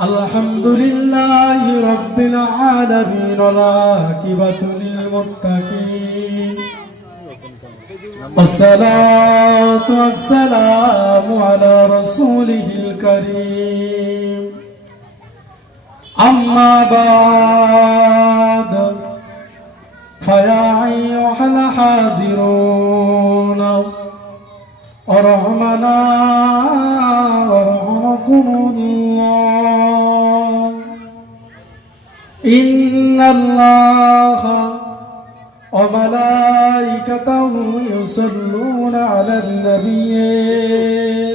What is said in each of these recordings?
আলহামদুলিল্লাহি রাব্বিল আলামিন ওয়া আকিবাতুল লিল মুত্তাকিন ওয়াসসালাতু ওয়াসসালামু আলা রাসূলিহিল কারীম আম্মা বা'দ ফায়া আইয়ুহাল হাযিরুন আরহামানা ওয়ারহামাকুমুল্লাহ ইন্নাল্লাহা ওয়া মালাইকাতাহু ইউসাল্লুনা আলান নাবিয়্যি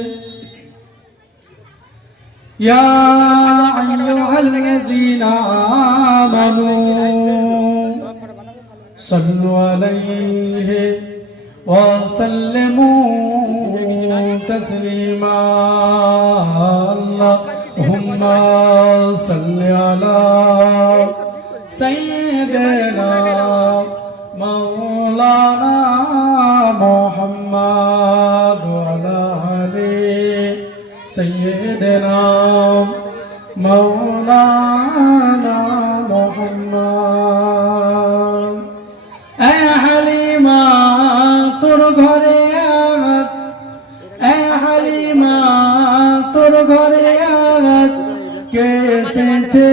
ইয়া আইয়ুহাল্লাযীনা আমানু সাল্লু আলাইহি ওয়া সাল্লিমু তাসলিমা আল্লাহুম্মা সাল্লি আলা সাইয়্যিদিনা মাওলানা মুহাম্মদ ওয়া আলা আলি সাইয়্যিদিনা মাওলানা মুহাম্মদ এ হালিমা তোর ঘরে আজ এ হালিমা তোর ঘরে আজ কে এসেছে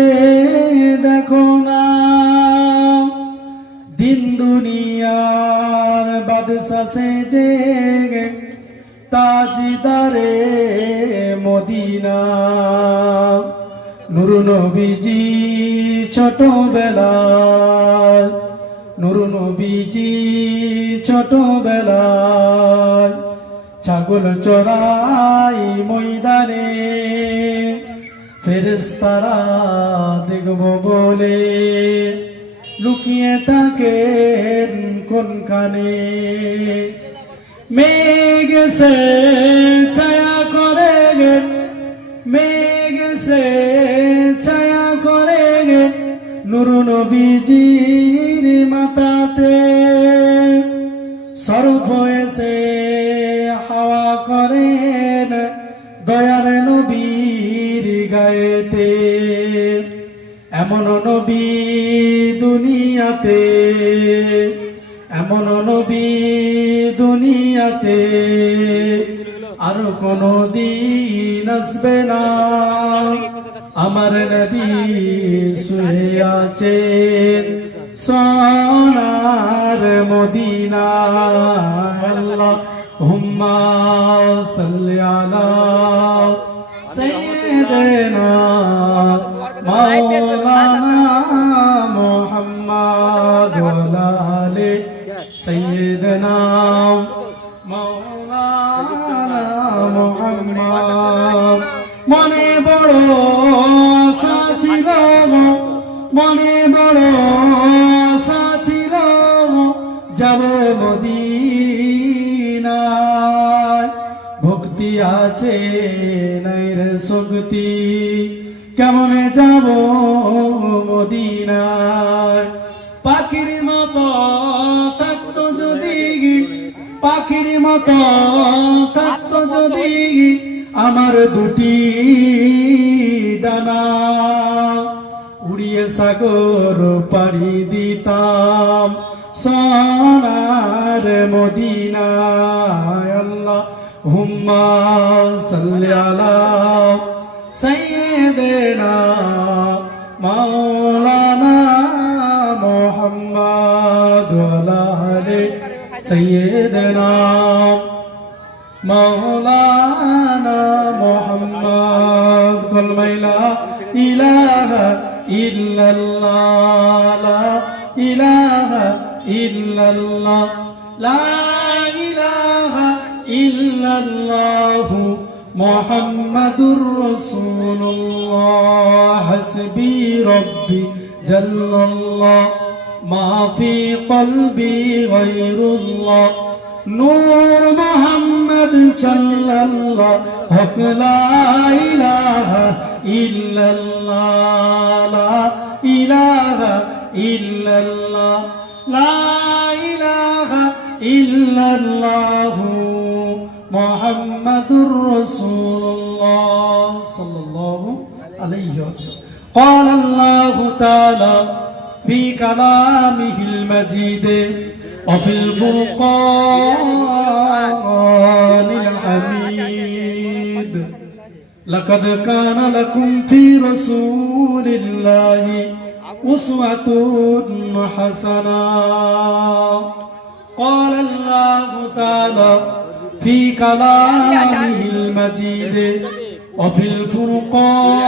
দেখো না দিন দুনিয়ার বাদশা সেজে তাজদারে মদিনা নূর নবীজি ছোটবেলায় নূর নবীজি ছোটবেলায় ছাগল চড়াই ময়দানে ফেরেশতারা দেখব বলে লুকিয়ে থাকেন কোনখানে মেঘ সে ছায়া করে গেন মেঘ সে ছায়া করে গেন নূর নবীজির মাথাতে সরফ এসে হাওয়া করেন দয়ার নবীর গায়েতে এমন নবী দুনিয়াতে এমন নবী দুনিয়াতে আর কোনো দিন আসবে না আমার নবী শুয়ে আছেন সোনার মদিনায় আল্লাহুম্মা সাল্লি আলা সাইয়্যিদিনা মাওলানা মুহাম্মদ ওয়া আলা আলি সাইয়্যিদিনা মাওলানা মুহাম্মদ মনে বড় আশা ছিল মনে বড় আশা ছিল যাব মদিনায় ভক্তি আছে নাই রে শক্তি কেমনে যাব মদিনায় পাখির মতো থাকতো যদি পাখির মতো থাকতো যদি আমার দুটি ডানা উড়িয়ে সাগর পাড়ি দিতাম সোনার মদিনায় আল্লাহুম্মা সাল্লি আলা সাইয়্যিদিনা মাওলানা মুহাম্মদ ওয়া আলা আলি সাইয়্যিদিনা মাওলানা মুহাম্মদ কলমা লা ইলাহা ইল্লাল্লাহ লা ইলাহা ইল্লাল্লাহ লা ইলাহা ইল্লাল্লাহ মুহাম্মাদুর রাসূলুল্লাহ হাসবি রব্বি জাল্লাল্লাহ মা ফি কলবি গায়রুল্লাহ নূর মুহাম্মদ সাল্লাল্লাহ হক লা ইলাহা ইল্লাল্লাহ লা ইলাহা ইল্লাল্লাহ লা ইলাহা ইল্লাল্লাহ মুহাম্মাদুর রাসূলুল্লাহ সাল্লাল্লাহু عليه وسلم قال الله تعالى في كلامه المجيد وفي الفرقان الحميد لقد كان لكم في رسول الله أسوة حسنة قال الله تعالى في كلامه المجيد وفي الفرقان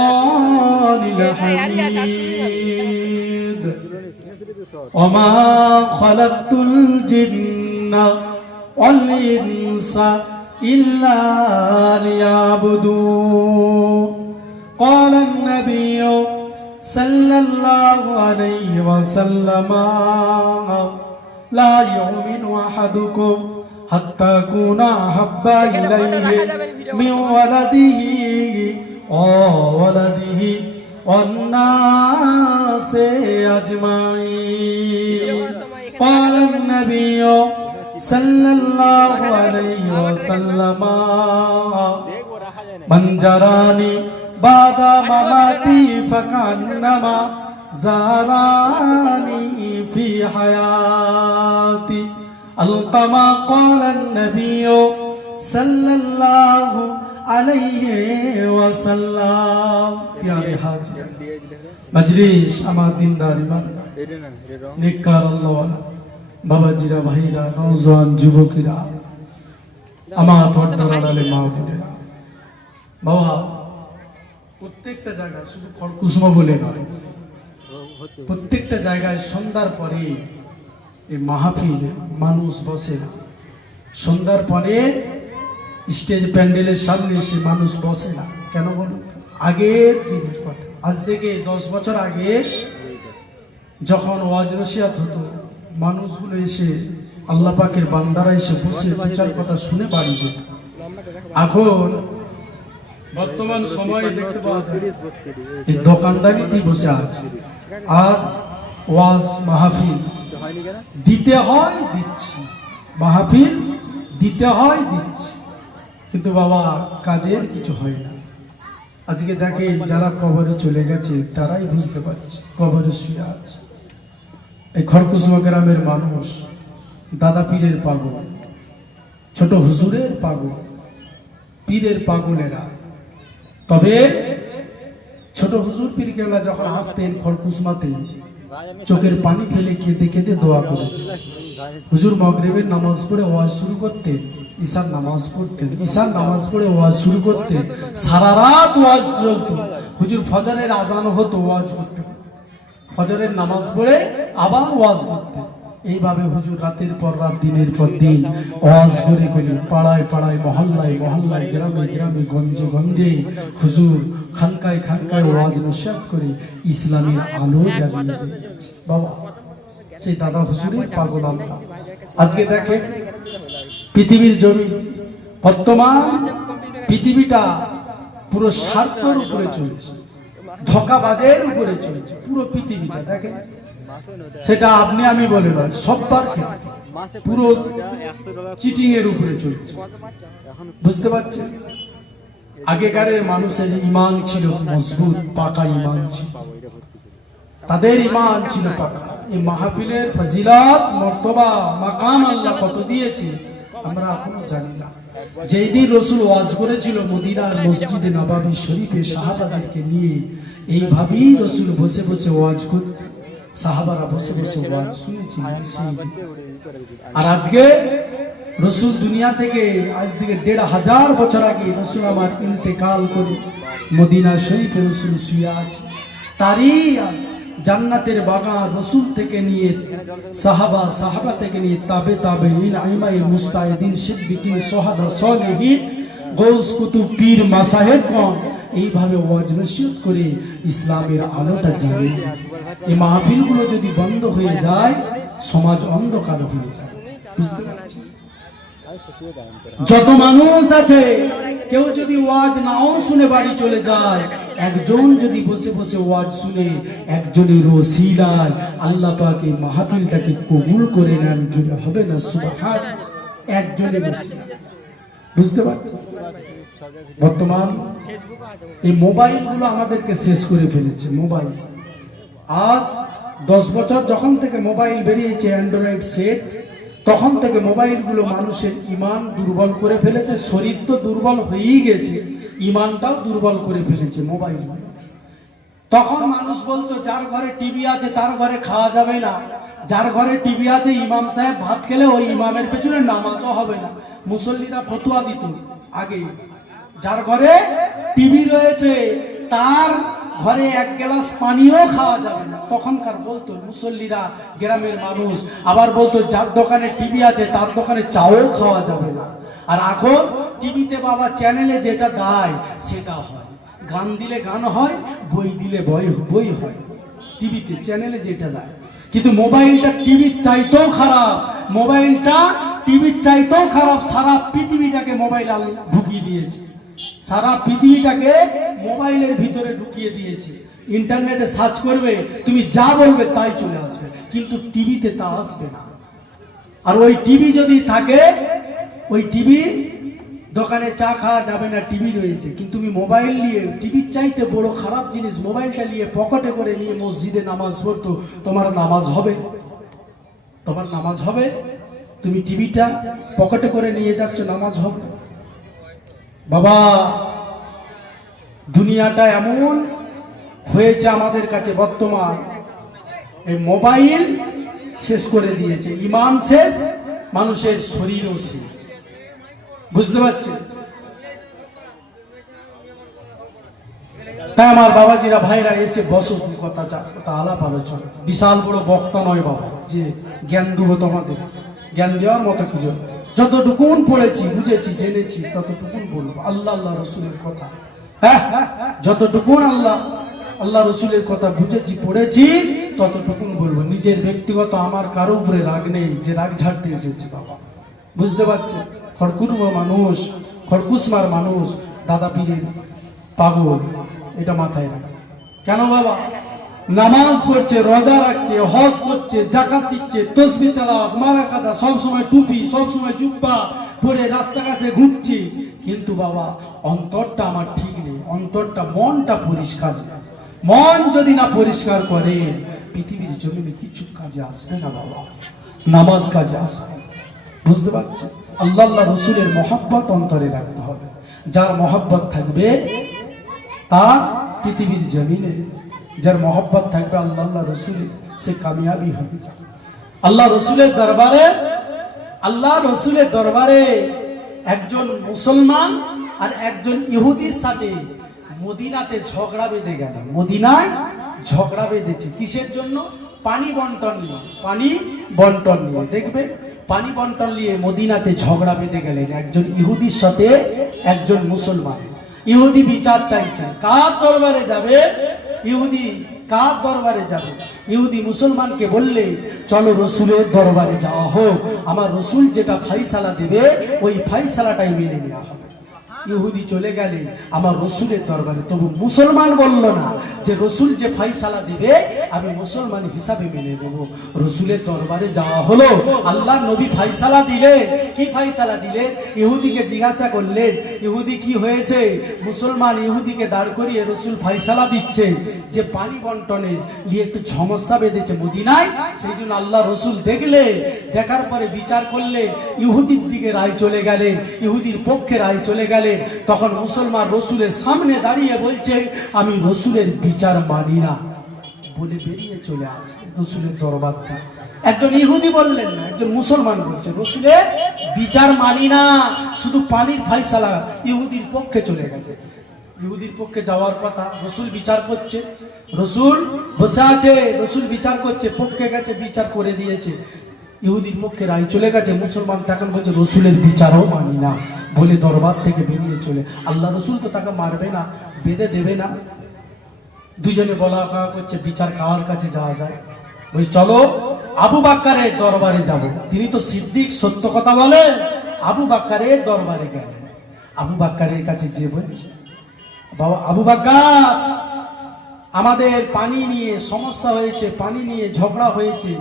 الحميد وما خلقت الجن والإنس إلا ليعبدون قال النبي صلى الله عليه وسلم لا يؤمن أحدكم حتى يكون أحب إليه من ولده والناس أجمعين قال النبي صلى الله عليه وسلم من جراني بعد مماتي فكأنما زاراني في حياتي القما قال النبي صلى الله عليه وسلم प्यारे हाजिर मजलिस আমার দিনদার ইমানদার নেককার আল্লাহওয়ালা বাবাজিরা ভাইরা নওজোয়ান যুবকেরা আমার পর্দার আড়ালে মা বোনেরা বাবা প্রত্যেকটা জায়গায় শুধু খড়কুসমা বলে নয় প্রত্যেকটা জায়গায় সন্ধ্যার পরে এই মাহফিলে মানুষ বসে না সন্ধ্যার পরে স্টেজ প্যান্ডেলের সামনে এসে মানুষ বসে না কেন বলুন আগের দিনের কথা আজ থেকে 10 বছর আগে যখন ওয়াজ নসিহত হতো মানুষগুলো এসে আল্লাহ পাকের বান্দারা এসে বসে বিচার কথা শুনে বাড়ি যেত এখন বর্তমান সময়ে দেখতে পাওয়া যায় এই দোকানদারিতেই বসে আছে আর ওয়াজ মাহফিল দিতে হয় দিচ্ছি মাহফিল দিতে হয় দিচ্ছি কিন্তু বাবা কাজের কিছু হয় না আজকে দেখেন যারা কবরে চলে গেছে তারাই বুঝতে পারছে কবরে শুয়ে আছে এই খড়কুসমা গ্রামের মানুষ দাদা পীরের পাগল ছোট হুজুরের পাগল পীরের পাগলেরা তবে ছোট হুজুর পীর কেবলা যখন আসতেন খড়কুসমাতে চোখের পানি ফেলে কেঁদে কেঁদে দোয়া করেছে হুজুর মাগরিবের নামাজ পড়ে ওয়াজ শুরু করতেন ঈশার নামাজ পড়তেন ঈশার নামাজ পড়ে ওয়াজ শুরু করতেন সারা রাত ওয়াজ চলতো হুজুর ফজরের আজান হতো ওয়াজ করতেন ফজরের নামাজ পড়ে আবার ওয়াজ করতেন এইভাবে হুজুর রাতের পর রাত দিনের পর দিন ওয়াজ করে করে পাড়ায় পাড়ায় মহল্লায় মহল্লায় গ্রামে গ্রামে গঞ্জে গঞ্জে হুজুর খানকায় খানকায় ওয়াজ নসিহত করে ইসলামের আলো জ্বালিয়ে দিয়েছে বাবা সেই দাদা হুজুরের পাগল আমরা আজকে দেখেন পৃথিবীর জমি বর্তমান পৃথিবীটা পুরো স্বার্থের উপরে চলছে ধোঁকাবাজের উপরে চলছে পুরো পৃথিবীটা দেখেন সেটা আপনি আমি বলে নয় সবার ক্ষেত্রে পুরো চিটিং এর উপরে চলছে বুঝতে পারছেন আগেকারের মানুষের ঈমান ছিল মজবুত পাকা ঈমান ছিল তাদের ঈমান ছিল পাকা এই মাহফিলের ফজিলত মর্তবা মাকাম আল্লাহ কত দিয়েছে আমরা এখনো জানি না যেই দিন রাসূল ওয়াজ করেছিল মদিনার মসজিদে নববী শরীফে সাহাবাদেরকে নিয়ে এইভাবেই রাসূল বসে বসে ওয়াজ করতেন সাহাবারা বসে বসে ওয়াজ শুনেছি আর আজকে রাসূল দুনিয়া থেকে আজ থেকে ১৫০০ বছর আগে রাসূল আমার ইন্তেকাল করে মদিনা শরীফে রাসূল শুয়ে আছে তারই জান্নাতের বাগান রাসূল থেকে নিয়ে সাহাবা থেকে নিয়ে তাবেঈন আইমায়ে মুস্তাহিদিন সিদ্দিকিন সুহাদা সালেহিন গৌস কুতুব পীর মাসাহেবগণ এইভাবে ওয়াজ নসিহত করে ইসলামের আলোটা জ্বালিয়ে এই মাহফিলগুলো যদি বন্ধ হয়ে যায় সমাজ অন্ধকার হয়ে যায় বুঝতে পারছেন যত মানুষ আছে কেউ যদি ওয়াজ নাও শুনে বাড়ি চলে যায় একজন যদি বসে বসে ওয়াজ শুনে একজনের ওসিলায় আল্লাহ পাক এই মাহফিলটাকে কবুল করে নেন যদি হবে না সুবহান একজনের ওসিলা বুঝতে পারছেন বর্তমান এই মোবাইলগুলো আমাদেরকে শেষ করে ফেলেছে। মোবাইল আজ 10 বছর যখন থেকে মোবাইল বেরিয়েছে অ্যান্ড্রয়েড সেট, তখন থেকে মোবাইলগুলো মানুষের ঈমান দুর্বল করে ফেলেছে। শরীর তো দুর্বল হয়েই গেছে, ঈমানটাও দুর্বল করে ফেলেছে মোবাইল। তখন মানুষ বলতো যার ঘরে টিভি আছে তার ঘরে খাওয়া যাবে না, যার ঘরে টিভি আছে ইমাম সাহেব ভাত খেলে ওই ইমামের পেছনে নামাজও হবে না। মুসল্লিরা ফতোয়া দিত আগে, যার ঘরে টিভি রয়েছে তার ঘরে এক গ্লাস পানিও খাওয়া যাবে না। তখনকার বলতো মুসল্লিরা, গ্রামের মানুষ। আবার বলতো যার দোকানে টিভি আছে তার দোকানে চাও খাওয়া যাবে না। আর এখন টিভিতে বাবা চ্যানেলে যেটা দেয় সেটা হয়, গান দিলে গান হয়, বই দিলে বই হয়। টিভিতে চ্যানেলে যেটা দেয়, কিন্তু মোবাইলটা টিভির চাইতেও খারাপ। মোবাইলটা টিভির চাইতেও খারাপ। সারা পৃথিবীটাকে মোবাইল ঢুকিয়ে দিয়েছে, সারা পৃথিবীটাকে মোবাইলের ভিতরে ঢুকিয়ে দিয়েছে। ইন্টারনেটে সার্চ করবে, তুমি যা বলবে তাই চলে আসবে, কিন্তু টিভিতে তা আসবে না। আর ওই টিভি যদি থাকে, ওই টিভি দোকানে চা খাওয়া যাবে না, টিভি রয়েছে। কিন্তু তুমি মোবাইল নিয়ে, টিভির চাইতে বড় খারাপ জিনিস, মোবাইলটা নিয়ে পকেটে করে নিয়ে মসজিদে নামাজ পড়তো, তোমার নামাজ হবে? তোমার নামাজ হবে? তুমি টিভিটা পকেটে করে নিয়ে যাচ্ছ, নামাজ হবে? বাবা, দুনিয়াটা এমন হয়েছে আমাদের কাছে বর্তমান, এই মোবাইল শেষ করে দিয়েছে। ঈমান শেষ, মানুষের শরীরও শেষ। বুঝতে পারছে? তাই আমার বাবাজিরা, ভাইরা, এসে বসো, কথা আলাপ আলোচনা। বিশাল বড় বক্তা নয় বাবা যে জ্ঞান দেব তোমাদের, জ্ঞান দেওয়ার মতো কিছু। যতটুকুন পড়েছি, বুঝেছি, জেনেছি, ততটুকুন বলবো। আল্লাহ আল্লাহ রসুলের কথা, হ্যাঁ, যতটুকুন আল্লাহ রসুলের কথা বুঝেছি, পড়েছি, ততটুকুন বলবো। নিজের ব্যক্তিগত আমার কারো উপরে রাগ নেই যে রাগ ঝাড়তে এসেছি বাবা। বুঝতে পারছে? খড়কুটুমা মানুষ, খড়কুসমার মানুষ, দাদা পীরের পাগল, এটা মাথায় রাখ। কেন বাবা? নামাজ পড়ছে, রোজা রাখছে, হজ করছে, জাকাত দিচ্ছে, তসবিহ তেলাওয়াত, মারা কাদা, সবসময় টুপি, সবসময় জুব্বা পরে রাস্তাঘাটে ঘুরছি, কিন্তু বাবা অন্তরটা আমার ঠিক নেই। অন্তরটা, মনটা পরিষ্কার। মন যদি না পরিষ্কার করেন, পৃথিবীর জমিনে কিছু কাজে আসবে না বাবা, নামাজ কাজে আসবে। বুঝতে পারছি? আল্লাহ আল্লাহ রসুলের মহব্বত অন্তরে রাখতে হবে। যার মহব্বত থাকবে তার পৃথিবীর জমিনে, যার মহব্বত থাকবে আল্লাহ আল্লাহ রসুলের, সে কামিয়াবি হয়ে যাবে। আল্লাহ রসুলের দরবারে একজন মুসলমান আর একজন ইহুদির সাথে মদিনাতে ঝগড়া বেঁধে গেল। মদিনায় ঝগড়া বেঁধেছে কিসের জন্য? পানি বন্টন নিয়ে। দেখবে, পানি বন্টন নিয়ে মদিনাতে ঝগড়া বেঁধে গেলেন একজন ইহুদির সাথে একজন মুসলমান। ইহুদি বিচার চাইছে, কার দরবারে যাবে? ইহুদি মুসলমানকে বললে, চলো রসুলের দরবারে যাওয়া হোক, আমার রসুল যেটা ফাইসালা দেবে ওই ফাইসালাটাই মেনে নেওয়া হবে। ইহুদি চলে গেলেন আমার রসুলের দরবারে। তবু মুসলমান বলল না যে রসুল যে ফাইসালা দিবে আমি মুসলমান হিসাবে মেনে নেব। রসুলের দরবারে যাওয়া হলো, আল্লাহ নবী ফাইসালা দিলেন। কি ফাইসালা দিলেন? ইহুদিকে জিজ্ঞাসা করলেন, ইহুদি কি হয়েছে? মুসলমান ইহুদিকে দাঁড় করিয়ে রসুল ফাইসালা দিচ্ছে যে পানি বন্টনের নিয়ে একটু সমস্যা বেঁধেছে মদিনায়, সেই জন্য আল্লাহ রসুল দেখার পরে বিচার করলেন, ইহুদির দিকে রায় চলে গেলেন, ইহুদির পক্ষে রায় চলে গেলেন। তখন মুসলমান রসুলের সামনে দাঁড়িয়ে বলছে, আমি রসুলের বিচার মানি না বলে বেরিয়ে চলে আসে রসুলের দরবার থেকে। একজন ইহুদি বললেন না, একজন মুসলমান বলছে রসুলের বিচার মানি না, শুধু পানির ফাইসালা। ইহুদির পক্ষে চলে গেছে, ইহুদির পক্ষে যাওয়ার কথা। রসুল বিচার করছে, রসুল বসে আছে, রসুল বিচার করছে, পক্ষে গেছে, বিচার করে দিয়েছে। ইহুদির পক্ষে রায় চলে গেছে। মুসলমান তখন বলছে রসুলের বিচারও মানি না বলে দরবার থেকে বেরিয়ে চলে। আল্লাহ রসুল তো তাকে মারবে না, বেঁধে দেবে না। দুজনে বলা করছে বিচার কার কাছে যাওয়া যায়? ওই চলো আবু বাক্কারের দরবারে যাব। তিনি তো সিদ্দিক, সত্য কথা বলে। আবু বাক্কারের দরবারে গেলেন। আবু বাক্কারের কাছে যে বলছে, বাবা আবু বাক্কার, আমাদের পানি নিয়ে সমস্যা হয়েছে, পানি নিয়ে ঝগড়া হয়েছে,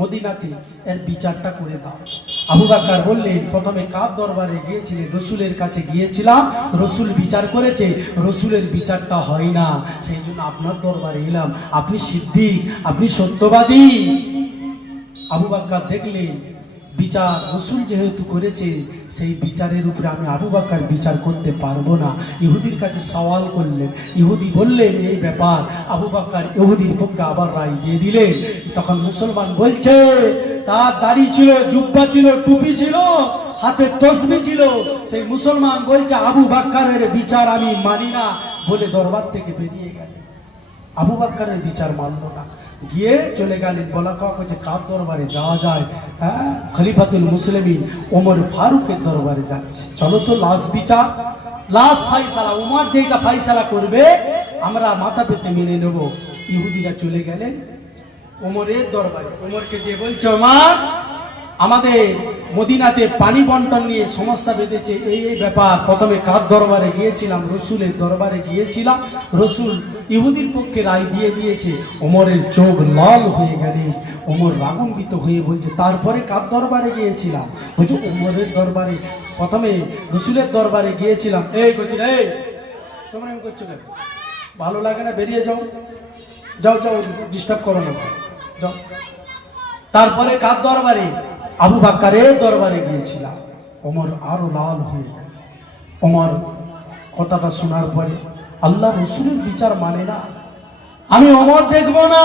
মদিনাতে এর বিচারটা করে দাও। আবু বকর বললেন, প্রথমে কার দরবারে গিয়েছিলেন? রসুলের কাছে গিয়েছিলাম, রসুল বিচার করেছে, রসুলের বিচারটা হয় না, সেই জন্য আপনার দরবারে এলাম। আপনি সিদ্দিক, আপনি সত্যবাদী। আবু বকর দেখলেন বিচার রসুল যেহেতু করেছে, সেই বিচারের উপরে আমি আবু বকর বিচার করতে পারবো না। ইহুদির কাছে সওয়াল করলেন, ইহুদি বললেন এই ব্যাপার। আবু বকর ইহুদির পক্ষে আবার রায় দিয়ে দিলেন। তখন মুসলমান বলছে, তার দাড়ি ছিল, জুব্বা ছিল, টুপি ছিল, হাতে তসবি ছিল। সেই মুসলমান বলছে আবু বকরের বিচার আমি মানি না, বলে দরবার থেকে বেরিয়ে গেলেন। আবু বকরের বিচার মানল না, গিয়ে চলে গেলেন। বলা হচ্ছে কার দরবারে যাওয়া যায়? হ্যাঁ, খলিফাতুল মুসলিমিন ওমর ফারুকের দরবারে যাচ্ছে। চলো তো লাশ বিচার, লাশ ফাইসালা, ওমর যেটা ফাইসালা করবে আমরা মাথা পেতে মেনে নেব। ইহুদিরা চলে গেলেন ওমরের দরবারে। ওমরকে যে বলছে, ওমর আমাদের মদিনাতে পানি বন্টন নিয়ে সমস্যা বেঁধেছে, এই ব্যাপার। প্রথমে কার দরবারে গিয়েছিলাম? রসুলের দরবারে গিয়েছিলাম, রসুল ইহুদির পক্ষে রায় দিয়ে দিয়েছে। ওমরের চোখ লাল হয়ে গেলেন, ওমর রাগান্বিত হয়ে বলছে, তারপরে কার দরবারে গিয়েছিলাম? বলছে ওমরের দরবারে, প্রথমে রসুলের দরবারে গিয়েছিলাম। এই করছি, এই তোমরা এমন করছো কেন? ভালো লাগে না, বেরিয়ে যাও, যাও যাও, ডিস্টার্ব করো না, যাও। তারপরে কার দরবারে? আবু বকরের দরবারে গিয়েছিলাম। ওমর আরো লাল হয়ে গেল। ওমর কথাটা শোনার পরে, আল্লাহ রসুলের বিচার মানে না, আমি ওমর দেখব না।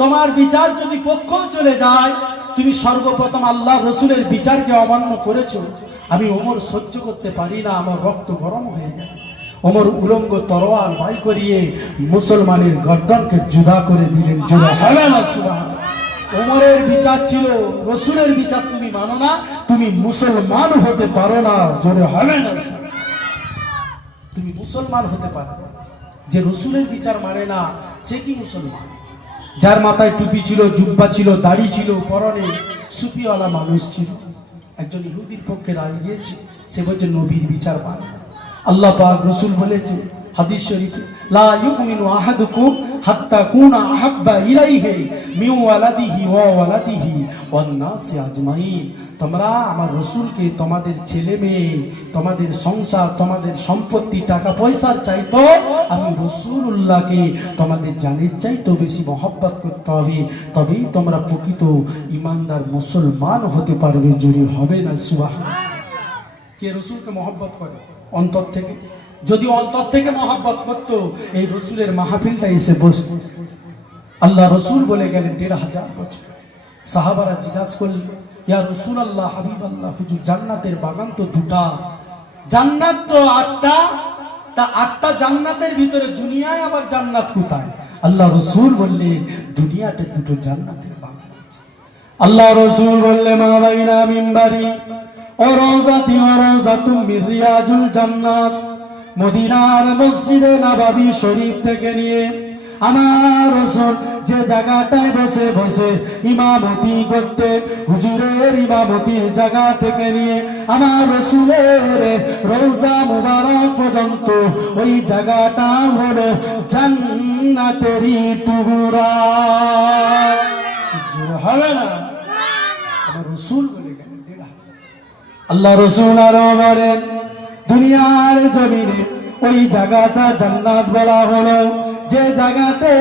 তোমার বিচার যদি পক্ষ চলে যায়, তুমি সর্বপ্রথম আল্লাহ রসুলের বিচারকে অমান্য করেছো, আমি ওমর সহ্য করতে পারি না। আমার রক্ত গরম হয়ে গেল। ওমর উলঙ্গ তরোয়াল বাই করিয়ে মুসলমানের গর্দনকে জুদা করে দিলেন। জোরে হবে না সুবহানাল্লাহ। ওমরের বিচার ছিল, রসুলের বিচার তুমি মানো না, তুমি মুসলমান হতে পারো না। জোরে হবে না। তুমি মুসলমান হতে পারো না। যে রসুলের বিচার মানে না, সে কি মুসলমান? যার মাথায় টুপি ছিল, জুব্বা ছিল, দাড়ি ছিল, পরনে সুফিওয়ালা মানুষ ছিল, একজন ইহুদির পক্ষে রায় গিয়েছে, সে বলছে নবীর বিচার মানে না। আল্লাহ পাক রসুল বলেছে হাদিস শরীফে, লা ইউমিনু আহাদুকুম হাত্তা কুনা আহাব্বা ইলাইহি মিন ওয়ালাদিহি ওয়া ওয়ালাদিহি ওয়ান নাসি আজমাইন। তোমরা আমার রসুলকে তোমাদের ছেলে মেয়ে, তোমাদের সংসার, তোমাদের সম্পত্তি, টাকা পয়সার চাইতো আমি রসুলুল্লাহকে তোমাদের জানের চাইতো বেশি মহব্বত করতে হবে, তবেই তোমরা প্রকৃত ইমানদার মুসলমান হতে পারবে। জোরে হবে না সুবহানাল্লাহ। কে রসুলকে মহব্বত করে অন্তর থেকে? যদি অন্তর থেকে মহব্বত করতো, এই রসুলের মাহফিলটা এসে বসত। আল্লাহ রসুল বলে গেলেন 1500 বছর। সাহাবারা জিজ্ঞাসা করলেন, ইয়া রাসূলুল্লাহ, হাবিবাল্লাহ, হুজুর জান্নাতের বাগান তো দুটা, জান্নাত তো 8টা, তা 8টা জান্নাতের ভিতরে দুনিয়ায় আবার জান্নাত কোথায়? আল্লাহ রসুল বললেন, দুনিয়াতে দুটো জান্নাতের বাগান আছে। আল্লাহ রসুল বললেন, মা বাইনা মিম্বারি ওয়া রাওযাতি ওয়া রাওযাতুম মির রিয়াজুল জান্নাত। মদিনার মসজিদে নববী শরীফ থেকে নিয়ে আমার রাসূল যে জায়গাটায় বসে বসে ইমামতি করতে, হুজুরের ইমামতি জায়গা থেকে নিয়ে আমার রাসূলের রওজা মুবারক পর্যন্ত ওই জায়গাটা হলো জান্নাতেরই টুকরা। জোরে হবে না? আমার রাসূল বলে গেলেন। আল্লাহ রাসূল আরো বলেন, দুনিয়ার জমিনে ওই জায়গাটা জান্নাত বলা হলো যে জায়গাতে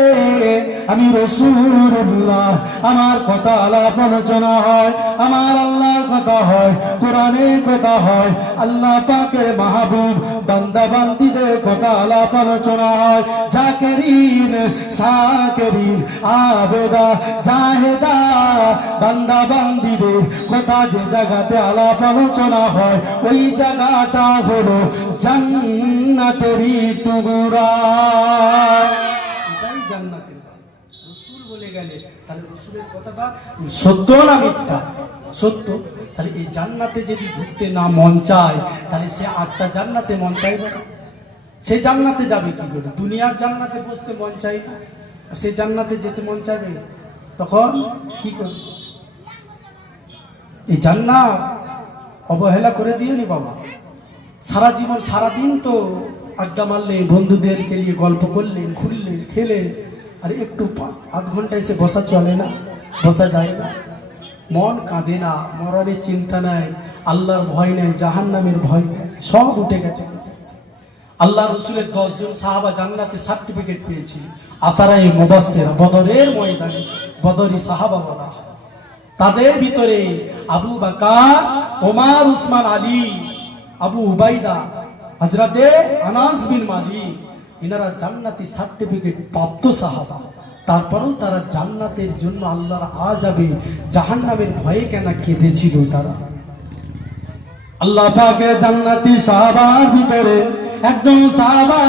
আমি রাসূলুল্লাহ আমার কথা আলাপ আলোচনা হয়, আমার আল্লাহর কথা হয়, কোরআনের কথা হয়, আল্লাহ পাকের মাহবুব বান্দা বান্দীদের কথা আলাপ আলোচনা হয়, জাকিরিন সাকিরিন আবেদা জাহেদা বান্দা বান্দীদের কথা যে জায়গাতে আলাপ আলোচনা হয়, ওই জায়গাটা হলো জান্নাতেরই টুকরা। এটাই জান্নাতের বাগান। রাসূল বলে গেলে, তাহলে রাসূলের কথাটা সত্য না মিথ্যা? সত্য। তাহলে এই জান্নাতে যদি ঢুকতে না মন চায়, তাহলে সে 8টা জান্নাতে মন চাইবে না। সে জান্নাতে যাবে কি করে? দুনিয়ার জান্নাতে বসতে মন চাই না, সে জান্নাতে যেতে মন চাইবে, তখন কি করবে? এই জান্নাত অবহেলা করে দিওনি বাবা। সারা জীবন সারাদিন তো আড্ডা মারলেন, বন্ধুদেরকে নিয়ে গল্প করলেন, ঘুরলেন, খেলেন, আর একটু 8 ঘন্টা এসে বসা চলে না? বসা যায় না, মন কাঁদে না, মরণের চিন্তা নাই, আল্লাহর ভয় নেই, জাহান্নামের ভয় নেই, সব উঠে গেছে। আল্লাহ রসুলের 10 জন সাহাবা জান্নাতে সার্টিফিকেট পেয়েছে। আসারায়ে মুবাশশির বদরের ময়দানে বদরি সাহাবা বলা হয়। তাদের ভিতরে আবু বকর, ওমর, উসমান, আলী, আবু উবাইদা, হযরতে আনাস বিন মালিক, এনারা জান্নাতি সার্টিফিকেট প্রাপ্ত সাহাবা। তারপরেও তারা জান্নাতের জন্য আল্লাহর আযাবে জাহান্নামের ভয়ে কেন কেঁদেছিল তারা। আল্লাহ পাকের জান্নাতি সাহাবার ভিতরে একজন সাহাবা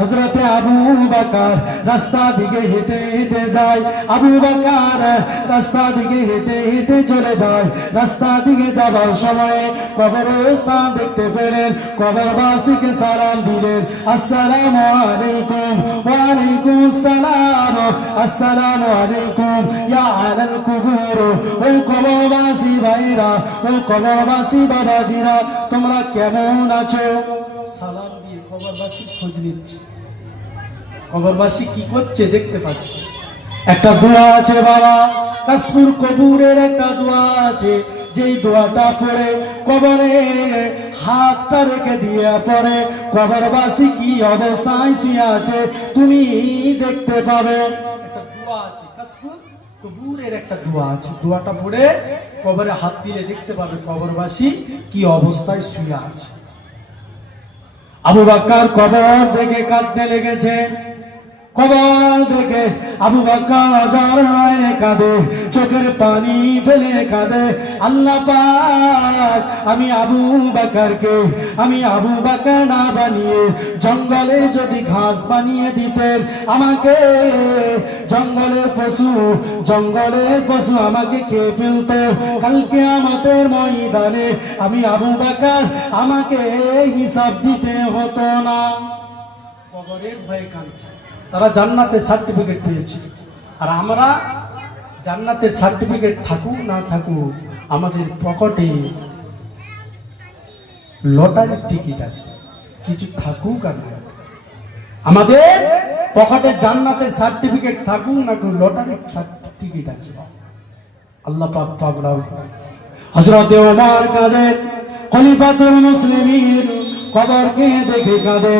হযরতে আবু বকর রাস্তা দিকে হেঁটে হেঁটে যায়। আবু বকর রাস্তা দিকে হেঁটে হেঁটে চলে যায়। রাস্তা দিকে যাবার সময় কবরস্থান দেখতে পেলেন। কবরবাসীকে সালাম দিলেন, আসসালামু আলাইকুম। ওয়া আলাইকুম আসসালাম, আসসালামু আলাইকুম ইয়া আলাল কুবুর। ও কবরবাসী ভাইরা, ও কবরবাসী বাবাজিরা, তোমরা কেমন আছো? সালাম দিয়ে কবরবাসী খোঁজ নিচ্ছে, কবরবাসী কি করছে দেখতে পাচ্ছে। একটা দোয়া আছে বাবা, কাশফুল কবুরের একটা দোয়া আছে, যেই দোয়াটা পড়ে কবরে হাতটা রেখে দিয়ে পরে কবরবাসী কি অবস্থায় শুয়ে আছে তুমি দেখতে পাবে। একটা দোয়া আছে, কাশফুল কবুরের একটা দোয়া আছে, দোয়াটা পড়ে কবরে হাত দিলে দেখতে পাবে কবরবাসী কি অবস্থায় শুয়ে আছে। আবু বকর কবর দেখে কাঁদতে লেগেছে। কবর দেখে আবু বকর অঝর নয়নে কাঁদে, চোখের পানি ফেলে কাঁদে, আল্লাহ পাক আমি আবু বকরকে, আমি আবু বকর না বানিয়ে জঙ্গলে যদি ঘাস বানিয়ে দিতেন, আমাকে জঙ্গলের পশু আমাকে খেয়ে ফেলতো। কালকে আমাদের ময়দানে আমি আবু বকর, আমাকে হিসাব দিতে হতো না। কবরের ভয়ে কাঁদছে। তারা জান্নাতের সার্টিফিকেট পেয়েছে, আর আমরা জান্নাতের সার্টিফিকেট থাকুক না থাকুক, আমাদের পকেটে লটারির টিকিট আছে, কিছু থাকুক আর না থাকুক, আমাদের পকেটে জান্নাতের সার্টিফিকেট থাকুক না থাকুক, লটারির টিকিট আছে। আল্লাহ পাক পাকড়াও। হযরতে ওমর কাদের, খলিফাতুল মুসলিমিন কবরকে দেখে কাঁদে,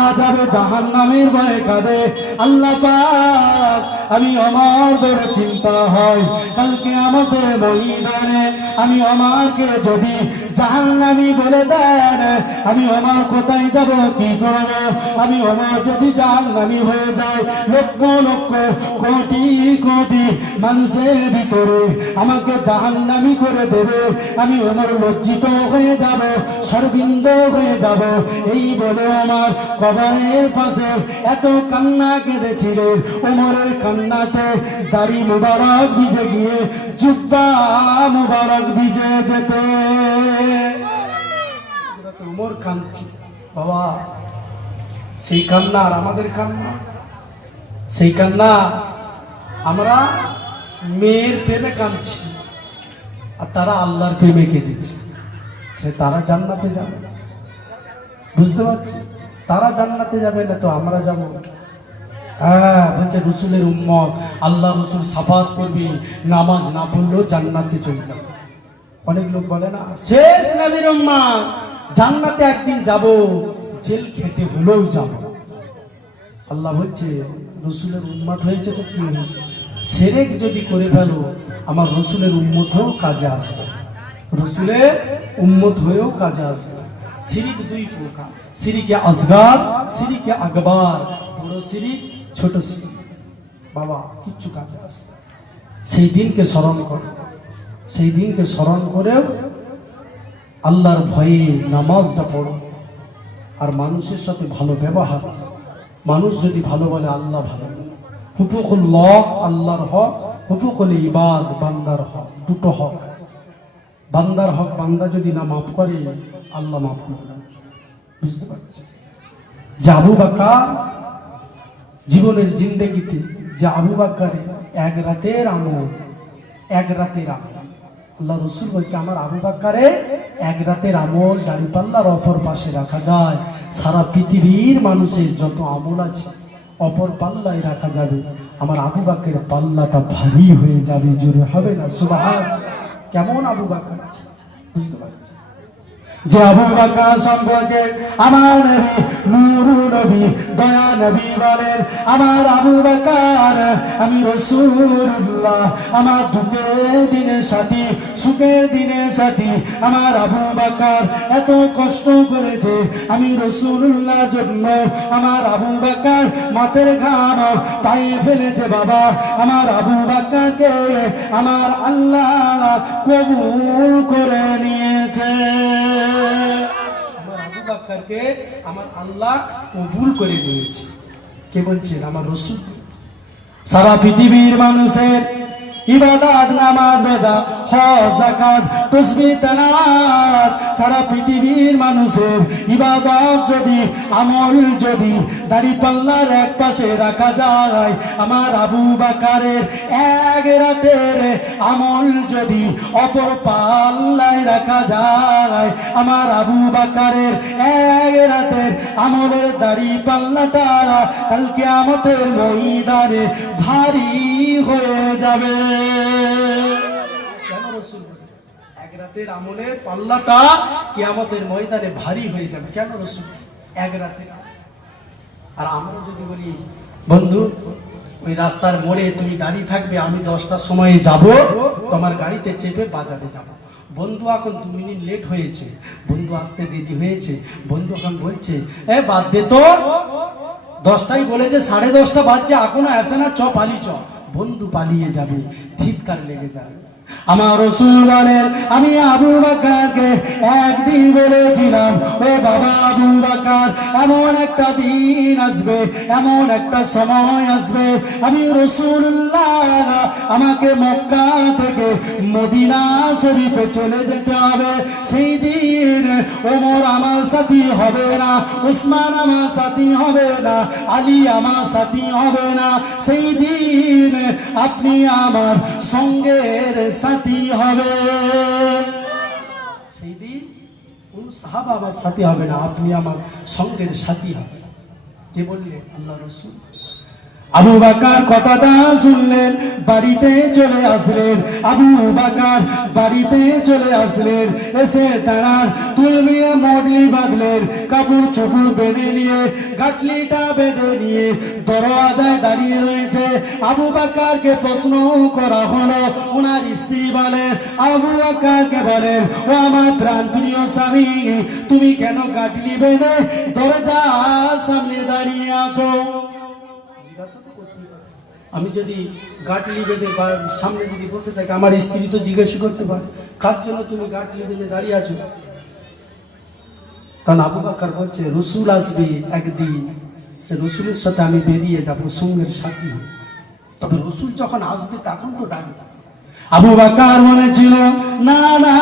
আযাবে জাহান্নামের ভয়ে কাঁদে। আল্লাহ পাক আমি ওমর বড় চিন্তা হয়, কালকে আমাদের ময়দানে আমি ওমরকে যদি জাহান্নামী বলে দেন, আমি ওমর কোথায় যাব, কি করব? আমি ওমর যদি জাহান্নামী হয়ে যায়, লক্ষ লক্ষ কোটি কোটি মানুষের ভিতরে আমাকে জাহান্নামী করে দেবে, আমি ওমর লজ্জিত হয়ে যাব, শর্মিন্দ হয়ে যাব। এই বলে আমার কবরের পাশে এত কান্না কেঁদেছিলেন। ওমরের কান্নাতে দাড়ি মুবারক ভিজে গিয়ে জুব্বা মুবারক ভিজে যেতে। ওমর কাঁদছে বাবা, সেই কান্না আর আমাদের কান্না, সেই কান্না আমরা মেয়ের প্রেমে কাঁদছি, আর তারা আল্লাহর প্রেমে কেঁদেছে। তারা জান্নাতে যাবে, বুঝতে পারছি, তারা জান্নাতে যাবে না তো আমরা যাব। হ্যাঁ বলছে রসুলের উম্মত, আল্লাহ রসুল সাফাত করবি, নামাজ না পড়লেও জান্নাতে চলে যাবে। অনেক লোক বলে না শেষ নবীর উম্মত, জান্নাতে একদিন যাব, জেল খেটে হলেও যাব। আল্লাহ বলছে রসুলের উম্মত হয়েছে তো কি হয়েছে, শিরক যদি করে ফেলো আমার রসুলের উম্মত হয়েও কাজে আসবে, রসুলের উম্মত হয়েও কাজে আসবে। শিরিক দুই প্রকার, শিরিকে আসগার, শিরিকে আকবার। বড় শিরিক, ছোট শিরিক বাবা কিচ্ছু কাজে আসবে। সেই দিনকে স্মরণ করো, সেই দিনকে স্মরণ করেও আল্লাহর ভয়ে নামাজটা পড়ো, আর মানুষের সাথে ভালো ব্যবহার। মানুষ যদি ভালো বলে আল্লাহ ভালো। হুকুকুল্লাহ আল্লাহর হক, হুকুকুল ইবাদ বান্দার হক, দুটো হক আছে। বান্দার হক বান্দা যদি না মাফ করে আল্লাহ মাফ করবে। বুঝতে পারছি যে আবু বকর জীবনের জিন্দেগিতে, যে আবু বকরের এক রাতের আমল, এক রাতের আমল, আল্লাহ রসুল বলছে আমার আবু বকরের এক রাতের আমল দাঁড়িপাল্লার অপর পাশে রাখা যায়। সারা পৃথিবীর মানুষের যত আমল আছে অপর পাল্লায় রাখা যাবে, আমার আবু বকরের পাল্লাটা ভারী হয়ে যাবে। জোরে হবে না সুবহানাল্লাহ? কেমন আবু বকর আছে বুঝতে পারছি। যে আবু বকর সম্পর্কে আমার নবী নূরুন নবী দয়া নবী বলেন, আমার আবু বকর আমি রাসূলুল্লাহ, আমার দুঃখের দিনের সাথী সুখের দিনের সাথী। আমার আবু বকর এত কষ্ট করেছে আমি রাসূলুল্লাহর জন্য। আমার আবু বকর মাথার ঘাম পায়ে ফেলেছে বাবা। আমার আবু বকরকে আমার আল্লাহ কবুল করে নিয়েছে। আমার আবু বকরকে আমার আল্লাহ কবুল করে নিয়েছে। কে বলছেন? আমার রাসূল। সারা পৃথিবীর মানুষের ইবাদত, নামাজ, রোজা, হজ, যাকাত, তাসবিহ, তেলাওয়াত, সারা পৃথিবীর মানুষের ইবাদত যদি, আমল যদি দাড়িপাল্লার এক পাশে রাখা যায়, আমার আবু বকরের এক রাতের আমল যদি অপর পাল্লায় রাখা যায়, আমার আবু বকরের এক রাতের আমলের দাড়িপাল্লাটা কাল কিয়ামতের ময়দানে ভারী হয়ে যাবে। কেন রাসূল? এক রাতের আমলের পাল্লাটা কিয়ামতের ময়দানে ভারী হয়ে যাবে। কেন রাসূল? এক রাতের। আর আমরা যদি বলি বন্ধু ওই রাস্তার মোড়ে তুমি দাঁড়িয়ে থাকবে, আমি 10টার সময় যাব, তোমার গাড়িতে চেপে বাজারে যাব। বন্ধু এখন 2 মিনিট লেট হয়েছে, বন্ধু আসতে দেরি হয়েছে, বন্ধু এখন বলছে এ বাদ দে তো, 10টাই বলেছে, 10:30 বাজছে এখনো আসে না, চ পালি চ। বন্ধু পালিয়ে যাবে, ধিক্কার লেগে যাবে। আমার রাসূল বলেন, আমি আবু বকরকে একদিন বলেছিলাম, ও বাবা আবু বকর, এমন একটা দিন আসবে, এমন একটা সময় আসবে, আমি রাসূলুল্লাহ আমাকে মক্কা থেকে মদিনা শরীফে চলে যেতে হবে। সেই দিন ওমর আমার সাথী হবে না, উসমান আমার সাথী হবে না, আলী আমার সাথী হবে না। সেই দিন আপনি আমার সঙ্গের সাথী হবে। সেই দিন কোন সাহাবা আমার সাথী হবে না, আপনি আমার সঙ্গের সাথী হবে। কে বললেন? আল্লাহ রাসূল। আবু বকর কথাটা শুনলেন, বাড়িতে চলে আসলেন। আবু বকর বাড়িতে চলে আসলেন, এসে দাঁড়ান, তুলবিয়ে মডলি বাঁধলেন, কাপড় চোপড় বেঁধে নিয়ে, গাঁটলিটা বেঁধে নিয়ে দরওয়াজায় দাঁড়িয়ে রয়েছে। আবু বকরকে প্রশ্ন করা হলো, ওনার স্ত্রী বলেন, আবু বকরকে বলেন, ও আমার প্রাণপ্রিয় স্বামী, তুমি কেন গাঁটলি বেঁধে দরজার সামনে দাঁড়িয়ে আছো? আমি যদি গাঁটলি বেঁধে সামনে যদি বসে থাকি, আমার স্ত্রী তো জিজ্ঞাসা করতে পারে, কার জন্য তুমি গাঁটলি বেঁধে দাঁড়িয়ে আছো? তখন আবু বকর বলছে, রাসূল আসবে একদিন, সে রাসূলের সাথে আমি বেরিয়ে যাব, সঙ্গের সাথী হব। তবে রাসূল যখন আসবে তখন তো ডাকবে। আবু বকর বলেছিল, না না,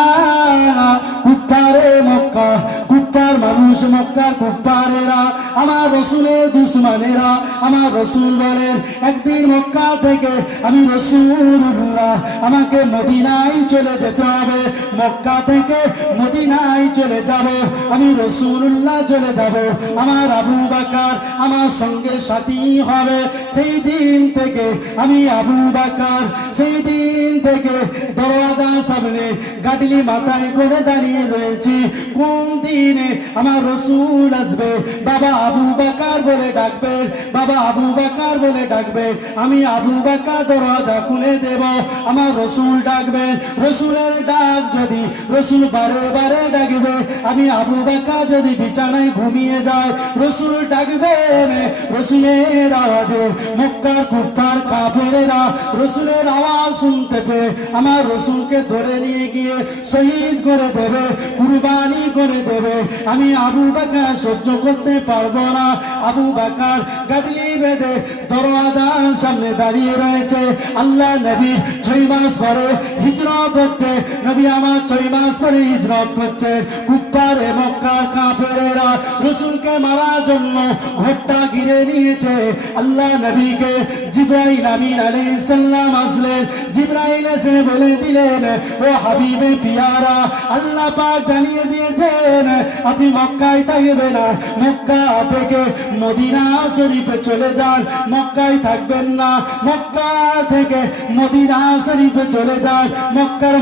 কুফারে মক্কা, কুফার মানুষ, মক্কা কুফারেরা আমার রাসূলের দুশমনেরা। আমার রাসূল বলেন, একদিন মক্কা থেকে আমি রাসূলুল্লাহ আমাকে মদিনায় চলে যেতে হবে, মক্কা থেকে মদিনায় চলে যাব, আমি রাসূলুল্লাহ চলে যাব। আমার আবু বকর আমার সঙ্গে সাথী হবে। সেই দিন থেকে আমি আবু বকর, সেই দিন থেকে দরওয়াজার সামনে গাটলি মাথায় করে দাঁড়িয়ে রয়েছি। কোন দিনে আমার রাসূল আসবে, বাবা আবু বকর বলে ডাকবে, বাবা আবু বকর বলে ডাকবে, আমি আবু বকর দরওয়াজা খুলে দেব। আমার রাসূল ডাকবে, রাসূলের ডাক যদি রাসূল বারে বারে ডাকবে, আমি আবু বকর যদি বিছানায় ঘুমিয়ে যাই, রাসূল ডাকবেন, রাসূলের আওয়াজে মক্কার কুফার কাফেরেরা রাসূলের আওয়াজ শুনতে পেয়ে আমার রাসূলকে ধরে নিয়ে গিয়ে শহীদ করে দেবে, কুরবানি করে দেবে। আমি আবু বকর সহ্য করতে পারবো না। আবু বকর গাটলি বেঁধে দরওয়াজার সামনে দাঁড়িয়ে রয়েছে। আল্লাহ নবী 6 মাস পরে হিজরত হচ্ছে, নবী আমার 6 মাস পরে হিজরত করছে। কুফারে মক্কা কাফেরেরা রাসূলকে মারার জন্য ঘরটা ঘিরে নিয়েছে। আল্লাহ নবীকে জিবরাইল আমিন আলাইহিস সালাম আসলেন, জিবরাইল এসে বলে দিলেন, ও হাবিবে পিয়ারা, আল্লাহ পাক জানিয়ে দিয়েছেন আপনি মক্কায় থাকবেন না, মক্কা থেকে মদিনা শরীফে চলে যান। মক্কায় থাকবেন না, মক্কা থেকে মদিনা শরীফে চলে যান। মক্কার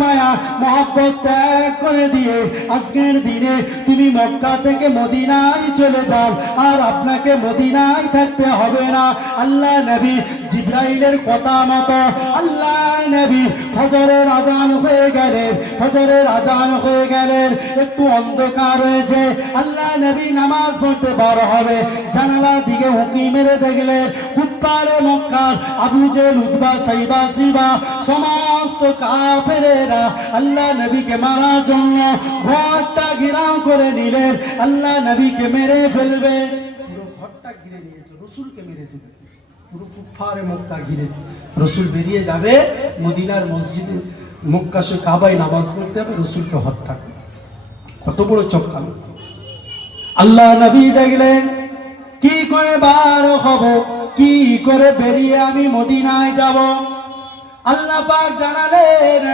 মায়া মহব্বত ত্যাগ করে দিয়ে আজকের দিনে তুমি মক্কা থেকে মদিনায় চলে যান, আর আপনাকে মদিনায় থাকতে হবে না। আল্লাহ নবী জিবরাইলের কথা মতো আল্লাহ নবী ফজরের আজান হয়ে গেলেন, একটু অন্ধকার রয়েছে, আল্লাহ নবী নামাজ পড়তে বার হবে, জানালা দিকে উঁকি মেরে দেখলেন কুফারে মক্কার আবু জেহেল, উতবা, সাইবা, সিবা সমস্ত কাফেরেরা আল্লাহ নবীকে মারার জন্য ঘরটা ঘেরাও করে নিলেন। আল্লাহ নবীকে মেরে ফেলবে, পুরো ঘরটা ঘিরে নিয়েছে, রসুলকে মেরে দেবে, পুরো কুফারে মক্কা ঘিরে। রসুল বেরিয়ে যাবে মদিনার মসজিদে, মক্কা সে কাবায় নামাজ পড়তে হবে, রসুলকে হত্যা করে। কত বড় চক্রান্ত! আল্লাহ নবী দেখলেন কি করে বার হব, কি করে বেরিয়ে আমি মদিনায় যাব। আল্লাহ পাক জানালেন,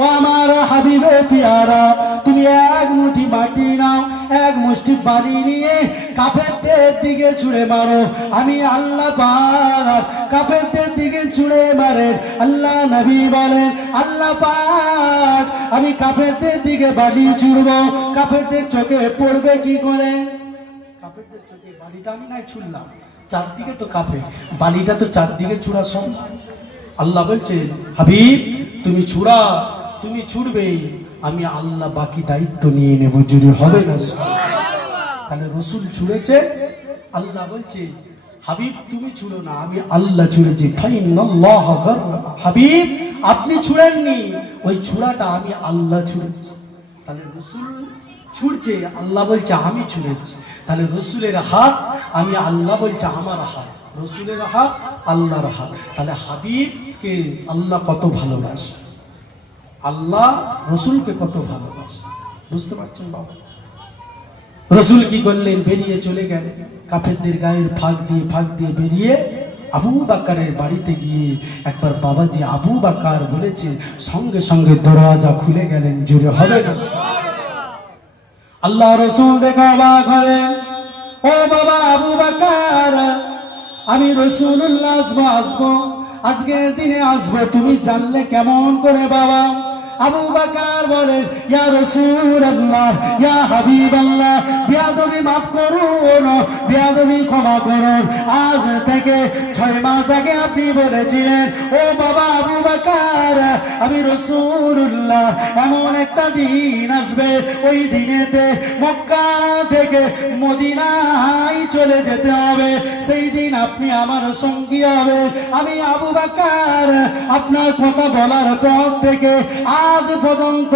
ও আমার হাবিবে পিয়ারা, তুমি এক মুঠি মাটি নাও, এক মুষ্টি বালি নিয়ে কাফেরদের দিকে ছুঁড়ে মারো। আমি আল্লাহ পাক কাফেরদের দিকে ছুঁড়ে মারেন। আল্লাহ নবী বলেন, আল্লাহ পাক আমি কাফেরদের দিকে বালি ছুঁড়বো, কাফেরদের চোখে পড়বে কি করে? কাফেরদের চোখে বালিটা আমি নাই ছুঁড়লাম, চারদিকে তো কাফের, বালিটা তো চারদিকে ছুঁড়া সম্ভব। আল্লাহ বলছে, হাবিব তুমি ছুড়বে, আমি আল্লাহ বাকি দায়িত্ব নিয়ে নেব, যদি হবে না। তাহলে রসুল ছুড়েছে, আল্লাহ বলছে হাবিব তুমি ছুড়ো না, আমি আল্লাহ ছুড়েছি। হাবিব আপনি ছুড়েননি, ওই ছুড়াটা আমি আল্লাহ ছুড়েছি। তাহলে রসুল ছুড়ছে, আল্লাহ বলছে আমি ছুড়েছি। তাহলে রসুলের হাত, আমি আল্লাহ বলছে আমার হাত, রসুলের হাত আল্লাহর হাত। তাহলে হাবিবকে আল্লাহ কত ভালোবাসে, আল্লাহ রসুলকে কত ভালোবাসে, বুঝতে পারছেন বাবা? রসুল কি করলেন? বেরিয়ে চলে গেলেন, কাফেরদের গায়ের ফাঁক দিয়ে বেরিয়ে আবু বাকারের বাড়িতে গিয়ে একবার বাবাজি আবু বাকার বলেছে, সঙ্গে সঙ্গে দরওয়াজা খুলে গেলেন। জোরে হবে না? আল্লাহ রসুল দেখা অবাক হলেন, ও বাবা আবু বাকার, আমি রাসূলুল্লাহ আসবো, আজকের দিনে আসবো, তুমি জানলে কেমন করে বাবা? আবু বকর বলেন, ইয়া রাসূলুল্লাহ, ইয়া হাবিবাল্লাহ, বেয়াদবি মাফ করুন, বেয়াদবি ক্ষমা করুন। আজ থেকে 6 মাস আগে আপনি বলেছিলেন, ও বাবা আবু বকর, আমি রাসূলুল্লাহ, এমন একটা দিন আসবে, ওই দিনেতে মক্কা থেকে মদিনায় চলে যেতে হবে, সেই দিন আপনি আমার সঙ্গী হবে। আমি আবু বকর আপনার কথা বলার পর থেকে আজ পর্যন্ত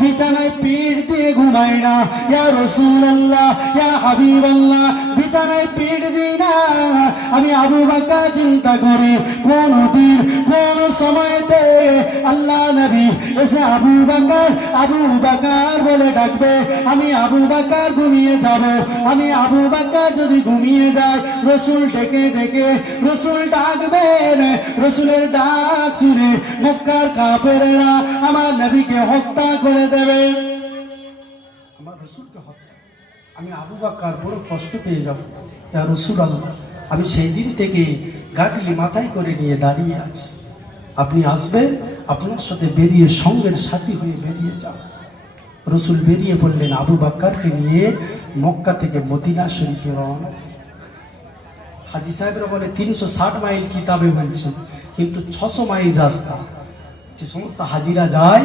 বিছানায় পিঠ দিয়ে ঘুমাই না। ইয়া রাসূলুল্লাহ, ইয়া হাবিবাল্লাহ, বিছানায় পিঠ দিই না। আমি আবু বকর চিন্তা করি, কোন দিন কোন সময়তে আল্লাহ নবী এসে আবু বকর বলে ডাকবে, আমি আবু বকর ঘুমিয়ে যাব। আমি আবু বকর যদি ঘুমিয়ে যায়, রসুল ডেকে রসুল ডাকবেন, রসুলের ডাক শুনে মক্কার কাফেরেরা আমার নবীকে হত্যা করে দেবে, আমার রসুলকে হত্যা। আমি আবু বকর বড় কষ্ট পেয়ে যাব। ইয়া রাসূলুল্লাহ, আমি সেই দিন থেকে গাটলি মাথায় করে নিয়ে দাঁড়িয়ে আছি, আপনি আসবেন, আপনার সাথে বেরিয়ে সঙ্গের সাথী হয়ে বেরিয়ে যান। রসুল বেরিয়ে পড়লেন, আবু বকরকে নিয়ে মক্কা থেকে মদিনা শরীফে রওনা। হাজি সাহেবরা বলে 360 মাইল কিতাবে বলছে, কিন্তু 600 মাইল রাস্তা। যে সমস্ত হাজিরা যায়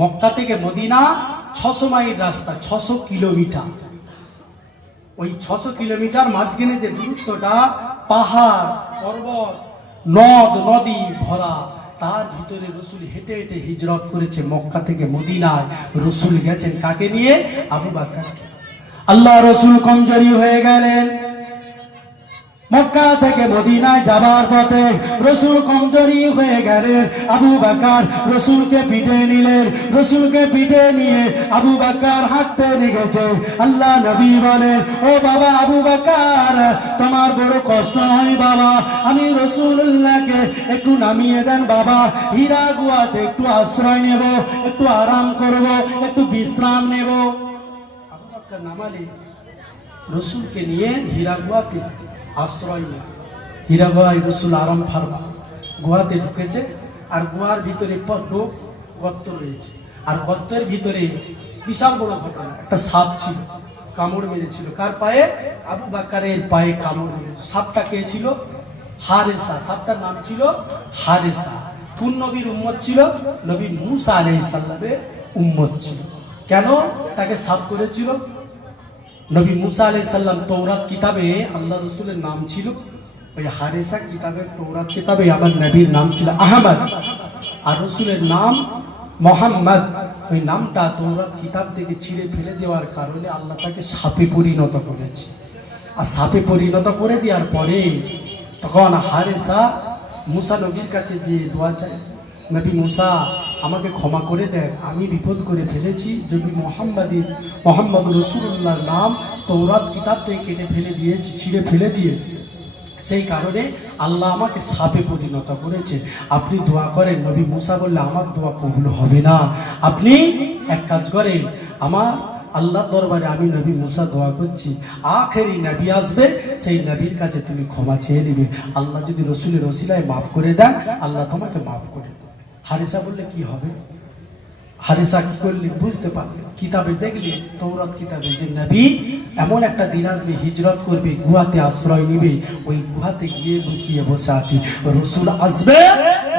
মক্কা থেকে মদিনা, 600 মাইল রাস্তা, 600 কিলোমিটার। ওই 600 কিলোমিটার মাঝখানে যে দূরত্বটা, পাহাড় পর্বত নদ নদী ভরা, তার ভিতরে রসুল হেঁটে হেঁটে হিজরত করেছে মক্কা থেকে মদিনায়। রসুল গেছেন কাকে নিয়ে? আবু বকরকে। আল্লাহ রসুল কমজোরি হয়ে গেলেন, মক্কা থেকে মদিনায় যাবার পথে রসুল কমজোরি হয়ে গেলেন। আবু বকর রসুলকে পিঠে নিলেন। রসুলকে পিঠে নিয়ে আবু বকর হাঁটতে লেগেছে। আল্লাহ নবী বলেন, ও বাবা আবু বকর, তোমার বড় কষ্ট হয় বাবা, আমি রসুল্লাহকে একটু নামিয়ে দেন বাবা, হীরা গুহাতে একটু আশ্রয় নেব, একটু আরাম করব, একটু বিশ্রাম নেব। আবু বকর নামালে রসুলকে নিয়ে হীরা গুহাতে আশ্রয় নেয়। হীরা গুহায় রসুল আরাম ফারমা গুহাতে ঢুকেছে। আর গুহার ভিতরে গর্ত রয়েছে। আর গর্তের ভিতরে বিশাল বড় ঘটনা, একটা সাপ ছিল, কামড় মেরেছিল। কার পায়ে? আবু বকরের পায়ে কামড় মেরেছিল। সাপটা কে ছিল? হারেসা। সাপটার নাম ছিল হারেসা। কোন নবীর উম্মত ছিল? নবী মুসা আলাইহিস সালামের উম্মত ছিল। কেন তাকে সাপ করেছিল? নবী মুসা আলাইহিস সালাম তৌরাত কিতাবে আল্লাহ রসুলের নাম ছিল, ওই হারেসা কিতাবের তৌরাত কিতাবে আমার নবীর নাম ছিল আহমদ, আর রসুলের নাম মোহাম্মদ। ওই নামটা তৌরাত কিতাব থেকে ছিঁড়ে ফেলে দেওয়ার কারণে আল্লাহ তাকে সাপে পরিণত করেছে। আর সাপে পরিণত করে দেওয়ার পরে তখন হারেসা মুসা নবীর কাছে যে দোয়া চায়, নবী মুসা আমাকে ক্ষমা করে দেন, আমি বিপদ করে ফেলেছি। যদি মোহাম্মদ রসুল্লাহর নাম তৌরাত কিতাব থেকে কেটে ফেলে দিয়েছি, ছিঁড়ে ফেলে দিয়েছি, সেই কারণে আল্লাহ আমাকে সাপে পরিণত করেছে। আপনি দোয়া করেন। নবী মুসা বললে আমার দোয়া কবুল হবে না, আপনি এক কাজ করেন, আমার আল্লাহর দরবারে আমি নবী মুসা দোয়া করছি, আখেরি নবী আসবে, সেই নবীর কাছে তুমি ক্ষমা চেয়ে নেবে। আল্লাহ যদি রসুলের ওসিলায় মাফ করে দেন, আল্লাহ তোমাকে মাফ করে দেবে। হারিসা বললে কি হবে? হারিসা কি করলে বুঝতে পারলে, কিতাবে দেখলে তৌরাত কিতাবে যে নবী এমন একটা দিন আসবে, হিজরত করবে, গুহাতে আশ্রয় নিবে, ওই গুহাতে গিয়ে লুকিয়ে বসে আছি, রসুল আসবে,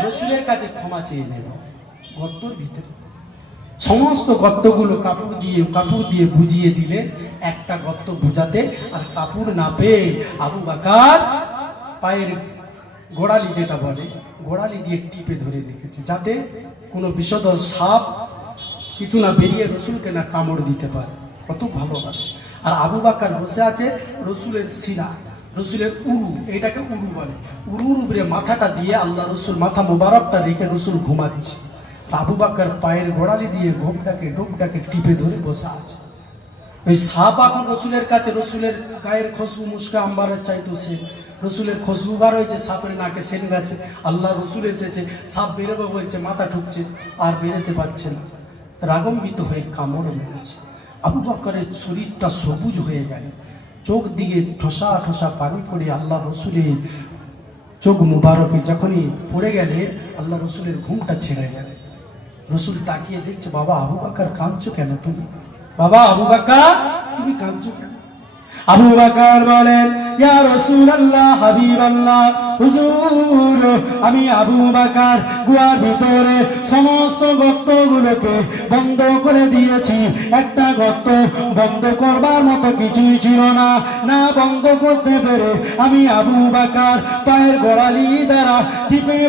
রসুলের কাছে ক্ষমা চেয়ে নেবে। গর্তর ভিতরে সমস্ত গর্তগুলো কাপড় দিয়ে বুঝিয়ে দিলে, একটা গর্ত বুঝাতে আর কাপড় না পেয়ে আবু বকর পায়ের গোড়ালি, যেটা বলে গোড়ালি দিয়ে টিপে ধরে রেখেছে, যাতে কোনো বিষধর সাপ কিছু না বেরিয়ে রসুলকে না কামড় দিতে পারে। কত ভালোবাসে। আর আবু বকর বসে আছে রসুলের শিরা, রসুলের উরু, এটাকে উরু বলে, উরুর উপরে মাথাটা দিয়ে আল্লাহ রসুল মাথা মোবারকটা রেখে রসুল ঘুমাচ্ছে। আবু বকর পায়ের গোড়ালি দিয়ে ডোবটাকে টিপে ধরে বসে আছে। ওই সাপ এখন রসুলের কাছে, রসুলের গায়ের খুশবু মুস্কা আম্বারের চাইতো সে, রসুলের খুশবু বার হয়েছে, সাপের নাকে সেন গেছে। আল্লাহ রসুল এসেছে, সাপ বেরোবে বলছে, মাথা ঠুকছে, আর বেরোতে পারছে না, রাগম্বিত হয়ে কামড় মেরেছে। আবু বকরের শরীরটা সবুজ হয়ে গেল, চোখ দিকে ঠোসা ঠোসা পানি পড়ে আল্লাহ রসুলের চোখ মুবারকে যখনই পড়ে গেলে, আল্লাহ রসুলের ঘুমটা ছেড়ে গেলে। রসুল তাকিয়ে দেখছে, বাবা আবু বকর কাঁদছো কেন তুমি? বাবা আবু বকর তুমি কাঁদছো কেন? আবু বকর বলেন, ইয়া রাসূলুল্লাহ, হাবিবাল্লাহ, হুজুর, আমি আবু বকর গুহার ভিতরে সমস্ত গর্তগুলোকে বন্ধ করে দিয়েছি, একটা গর্ত বন্ধ করবার মতো কিছুই ছিল না। না বন্ধ করতে পেরে আমি আবু বকর পায়ের গোড়ালি দ্বারা টিপে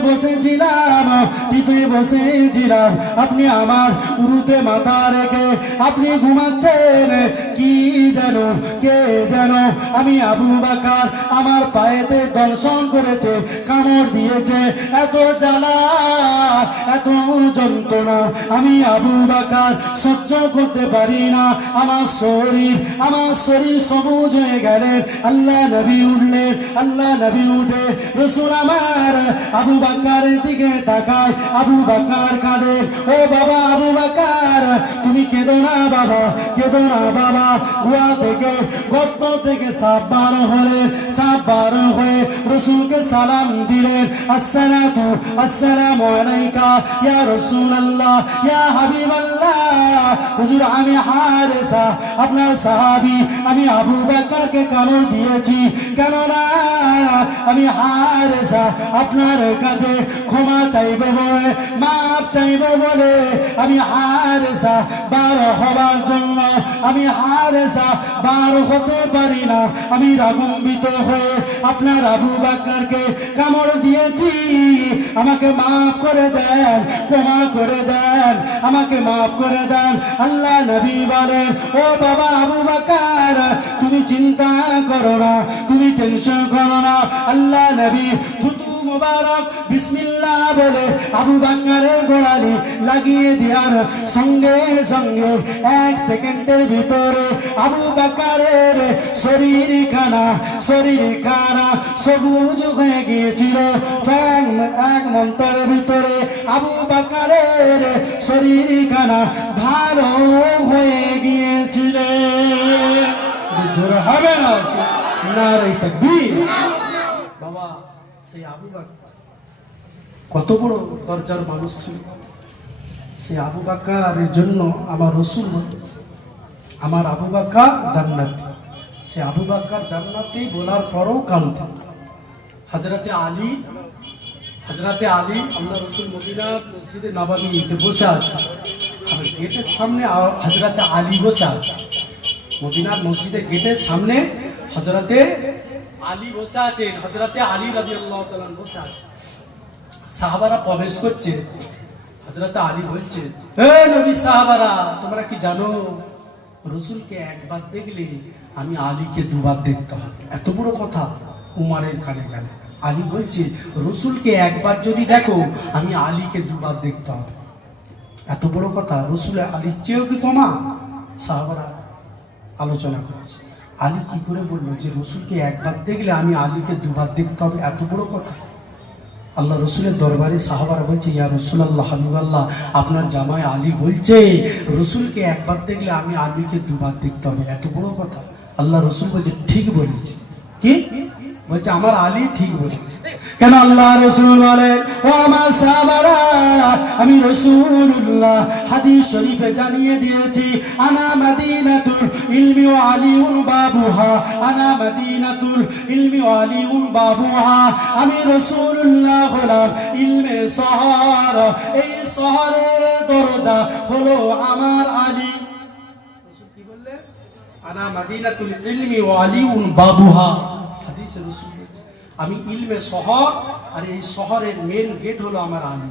বসেছিলাম। আপনি আমার উরুতে মাথা রেখে আপনি ঘুমাচ্ছেন, কি যেন কে যেন আমি আবু বকর আমার পায়েতে দংশন করেছে, কামড় দিয়েছে, এত জ্বালা, এত যন্ত্রণা আমি আবু বকর সহ্য করতে পারি না। আমার শরীর সবুজ হয়ে গেলেন। আল্লাহ নবী উঠলেন, আল্লাহ নবী উঠে রসুল আমার আবু বকরের দিকে তাকায়। আবু বকর কাঁদে, ও বাবা আবু বকর তুমি কেঁদো না বাবা, কেঁদো না বাবা। গুহা থেকে গর্ত থেকে সাপ বার হয়ে রসুলকে সালাম দিলেন, আসসালামু আলাইকা ইয়া রাসূলুল্লাহ, ইয়া হাবিবাল্লাহ। হুজুর আমি হারেসা, আপনার সাহাবী, আমি আবু বকরকে কামড় দিয়েছি, কেননা আমি হারেসা আপনার কাছে ক্ষমা চাইবে বলে, মাপ চাইবে বলে আমি হারেসা বার হবার জন্য আমি হারেসা বার হতে পারি না। আমি রাগম্বিত হয়ে আপনার আবু বকরকে কামড় দিয়েছি, আমাকে মাফ করে দেন, ক্ষমা করে দেন, আমাকে মাফ করে দেন। আল্লাহ নবী বলেন, ও বাবা আবু বকর তুমি চিন্তা করো না, তুমি টেনশন করো না। আল্লাহ নবী থুতু মুবারক বিসমিল্লাহ বলে আবু বকরের গোড়ালি লাগিয়ে দেওয়ার সঙ্গে সঙ্গে 1 সেকেন্ডের ভিতরে আবু বকরের শরীরখানা সবুজ হয়ে গিয়েছিল। এক মন্ত্রের ভিতরে আবু বকরের শরীরখানা ভালো হয়ে গিয়েছিল। জোরে হবে না নারে তাকবীর। বাবা সেই আবু বকর কত বড় দরজার মানুষ ছিল। সেই আবু বকরের জন্য আমার রাসূল বলেছে আমার আবু বকর জান্নাতি। সে আবু বকর জান্নাতি বলার পরও কাঁদতেন। হযরতে আলী আল্লাহ রাসূল মদিনার মসজিদে নববীতে বসে আছে, আর গেটের সামনে হযরতে আলী বসে আছে। মদিনার মসজিদের গেটের সামনে হযরতে আলী বসে আছেন। হযরতে আলী রাদিয়াল্লাহু তাআলা বসে আছেন। সাহাবারা প্রবেশ করছে। হযরতে আলী বলছে, হে নবী সাহাবারা, তোমরা কি জানো রাসূলকে একবার দেখলে আমি আলীকে দুবার দেখতে হবে? এত বড় কথা উমরের কানে গেলে। আলী বলছে, রাসূলকে একবার যদি দেখো আমি আলীকে দুবার দেখতে হবে। এত বড় কথা, রাসূল আলীর চেয়েও কি কমা? সাহাবারা আলোচনা করছে। আলী কি করে বললো যে রাসূলকে একবার দেখলে আমি আলীকে দুবার দেখতে হবে? এত বড় কথা। আল্লাহ রসুলের দরবারে সাহাবারা বলছে, ইয়া রাসূলুল্লাহ হাবিবাল্লাহ, আপনার জামাই আলী বলছে রসুলকে একবার দেখলে আমি আলীকে দুবার দেখতে হবে। এত বড় কথা। আল্লাহ রসুল বলছে, ঠিক বলেছে। কি বলছে? আমার আলী ঠিক বলেছে। কেন? আল্লাহ রসুল বলেন, ও আমার সাহাবারা, আমি রাসূলুল্লাহ হাদিস শরীফে জানিয়ে দিয়েছি, আনা মাদিনাতুল ইলমি ওয়া আলিউন বাবুহা, আনা মাদিনাতুল ইলমি ওয়া আলিউন বাবুহা। আমি রাসূলুল্লাহ হলাম ইলমে শহর, এই শহরের দরজা হলো আমার আলী। রাসূল কি বললেন? আনা মাদিনাতুল ইলমি ওয়া আলিউন বাবুহা। হাদিসে রাসূল বলেছে, আমি ইলমে শহর, আর এই শহরের মেন গেট হলো আমার আলী।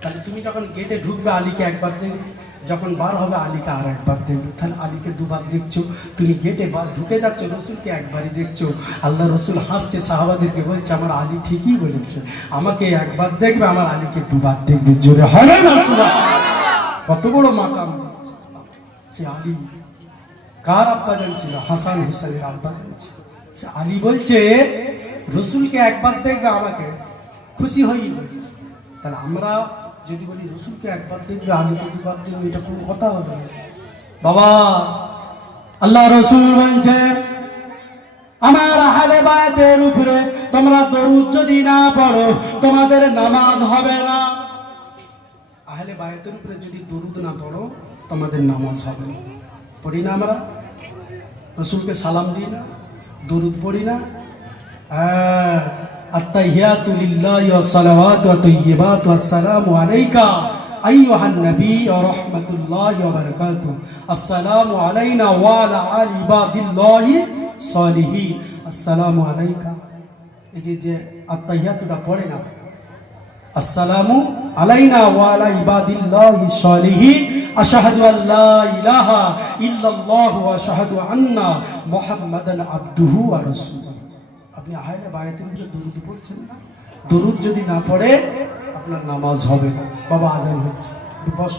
তাহলে তুমি যখন গেটে ঢুকবে আলীকে একবার দেখবে, যখন বার হবে আলীকে আর একবার দেখবে। তাহলে আলীকে দুবার দেখছো। তুমি গেটে ঢুকে যাচ্ছ, রসুলকে একবারই দেখছো। আল্লাহ রসুল হাসছে, সাহাবাদেরকে বলছে, আমার আলী ঠিকই বলেছে, আমাকে একবার দেখবে, আমার আলীকে দুবার দেখবে। জোরে হবে না? কত বড় মাকাম সে আলী। কার আব্বাজান ছিল? হাসান হুসাইনের আব্বাজান ছিল। সে আলী বলছে রসুলকে একবার দেখবে, আমাকে খুশি হয়েই বলছে। তাহলে আমরা যদি বলি রসুলকে একবার দেখবে, আলীকে দুবার দেখবে, এটা কোনো কথা হবে না বাবা। আল্লাহ রসুল বলছে, আমার আহলে বায়তের উপরে তোমরা দরুদ যদি না পড়ো তোমাদের নামাজ হবে না। আহলে বায়তের উপরে যদি দরুদ না পড়ো তোমাদের নামাজ হবে না। পড়ি না আমরা? রসুলকে সালাম দিই না? দরুদ পড়ি না? আত্তাহিয়াতু লিল্লাহি ওয়াস সালাওয়াতু ওয়া তাইয়্যিবাতু আসসালামু আলাইকা আইয়ুহান নবী ওয়া রাহমাতুল্লাহি ওয়া বারাকাতুহু, আসসালামু আলাইনা ওয়া আলা আলি ইবাদিল্লাহি সালিহিন, আসসালামু আলাইকা। এই যে আত্তাহিয়াতুটা পড়ে না, আসসালামু আলাইনা ওয়া আলা ইবাদিল্লাহি সালিহিন, আশহাদু আল্লা ইলাহা ইল্লাল্লাহু ওয়া আশহাদু আন্না মুহাম্মাদান আবদুহু ওয়া রাসূলুহু। আপনি আহলে বায়তের উপরে দরুদ পড়ছেন না? দরুদ যদি না পড়ে আপনার নামাজ হবে না। বাবা আজান হচ্ছে, বস।